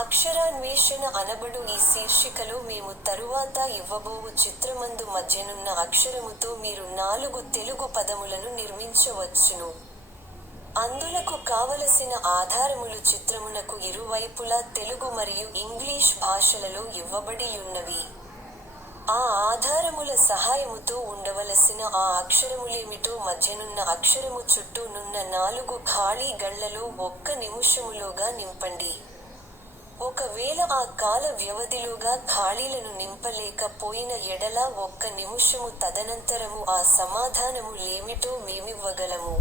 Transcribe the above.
అక్షరాన్వేషణ అనబడు ఈ శీర్షికలో మేము తరువాత ఇవ్వబోవు చిత్రమందు మధ్యనున్న అక్షరముతో మీరు 4 తెలుగు పదములను నిర్మించవచ్చును. అందులకు కావలసిన ఆధారములు చిత్రమునకు ఇరువైపులా తెలుగు మరియు ఇంగ్లీష్ భాషలలో ఇవ్వబడియున్నవి. ఆ ఆధారముల సహాయముతో ఉండవలసిన ఆ అక్షరములేమిటో మధ్యనున్న అక్షరము చుట్టూ నున్న 4 ఖాళీ గళ్లలో 1 నిముషములోగా నింపండి. ఒకవేళ ఆ కాల వ్యవధిలోగా ఖాళీలను నింపలేక పోయిన ఎడల 1 నిముషము తదనంతరము ఆ సమాధానము లేమిటో మేమివ్వగలము.